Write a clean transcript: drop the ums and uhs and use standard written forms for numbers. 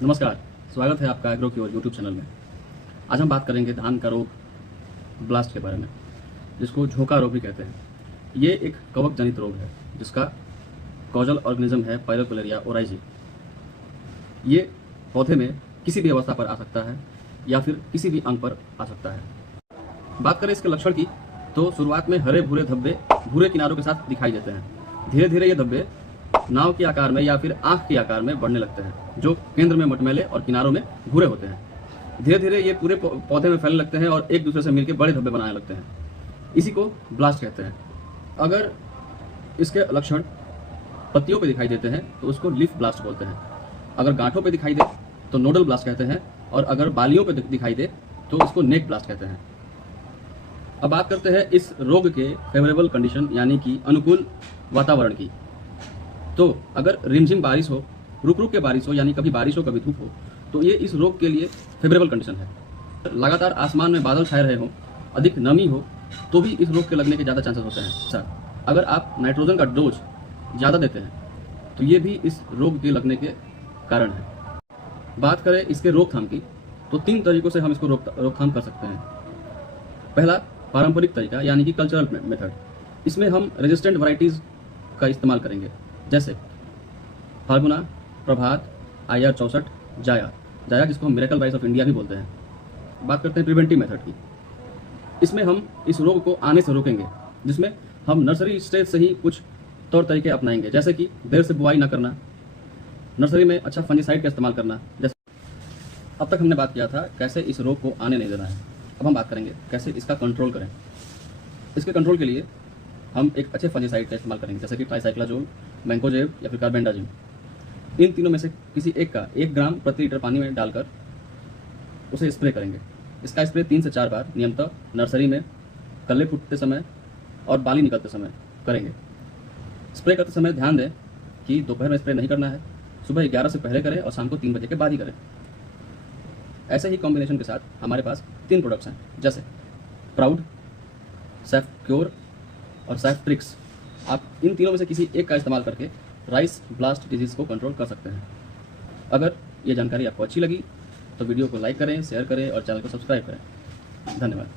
नमस्कार, स्वागत है आपका एग्रो क्योर यूट्यूब चैनल में। आज हम बात करेंगे धान का रोग ब्लास्ट के बारे में, जिसको झोंका रोग भी कहते हैं। ये एक कवक जनित रोग है जिसका कॉजल ऑर्गेनिज्म है पायरोपिलेरिया ओराइजी। ये पौधे में किसी भी अवस्था पर आ सकता है या फिर किसी भी अंग पर आ सकता है। बात करें इसके लक्षण की तो शुरुआत में हरे भूरे धब्बे भूरे किनारों के साथ दिखाई देते हैं। धीरे धीरे ये धब्बे नाव के आकार में या फिर आंख के आकार में बढ़ने लगते हैं, जो केंद्र में मटमैले और किनारों में भूरे होते हैं। धीरे धीरे ये पूरे पौधे में फैलने लगते हैं और एक दूसरे से मिलकर बड़े धब्बे बनाने लगते हैं। इसी को ब्लास्ट कहते हैं। अगर इसके लक्षण पत्तियों पे दिखाई देते हैं तो उसको लीफ ब्लास्ट बोलते हैं। अगर गांठों पे दिखाई दे तो नोडल ब्लास्ट कहते हैं, और अगर बालियों पे दिखाई दे तो उसको नेक ब्लास्ट कहते हैं। अब बात करते हैं इस रोग के फेवरेबल कंडीशन यानी कि अनुकूल वातावरण की। तो अगर रिमझिम बारिश हो, रुक रुक के बारिश हो, यानी कभी बारिश हो कभी धूप हो, तो ये इस रोग के लिए फेवरेबल कंडीशन है। लगातार आसमान में बादल छाए रहे हो, अधिक नमी हो, तो भी इस रोग के लगने के ज़्यादा चांसेस होते हैं। अगर आप नाइट्रोजन का डोज ज़्यादा देते हैं तो ये भी इस रोग के लगने के कारण है। बात करें इसके रोकथाम की तो 3 तरीकों से हम इसको रोकथाम कर सकते हैं। पहला पारंपरिक तरीका यानी कि कल्चरल मेथड। इसमें हम रेजिस्टेंट वैरायटीज़ का इस्तेमाल करेंगे, जैसे फाल्गुना, प्रभात, IR 64, जाया जिसको हम मिरेकल राइस ऑफ इंडिया भी बोलते हैं। बात करते हैं प्रिवेंटिव मेथड की। इसमें हम इस रोग को आने से रोकेंगे, जिसमें हम नर्सरी स्टेज से ही कुछ तौर तरीके अपनाएंगे, जैसे कि देर से बुआई न करना, नर्सरी में अच्छा फंजीसाइड का इस्तेमाल करना। जैसे अब तक हमने बात किया था कैसे इस रोग को आने नहीं देना है। अब हम बात करेंगे कैसे इसका कंट्रोल करें। इसके कंट्रोल के लिए हम एक अच्छे फंजीसाइड का इस्तेमाल करेंगे, जैसे कि ट्राइसाइक्लाजोल, मैंकोजेब या फिर कार्बेंडाजिम। इन तीनों में से किसी एक का 1 ग्राम प्रति लीटर पानी में डालकर उसे स्प्रे करेंगे। इसका स्प्रे 3 से 4 बार नियमितः नर्सरी में कल्ले फूटते समय और बाली निकलते समय करेंगे। स्प्रे करते समय ध्यान दें कि दोपहर में स्प्रे नहीं करना है, सुबह 11 से पहले करें और शाम को 3 बजे के बाद ही करें। ऐसे ही कॉम्बिनेशन के साथ हमारे पास 3 प्रोडक्ट्स हैं, जैसे प्राउड, सेफ्क्योर और सेफ्ट्रिक्स। आप इन तीनों में से किसी एक का इस्तेमाल करके राइस ब्लास्ट डिजीज़ को कंट्रोल कर सकते हैं। अगर ये जानकारी आपको अच्छी लगी तो वीडियो को लाइक करें, शेयर करें और चैनल को सब्सक्राइब करें। धन्यवाद।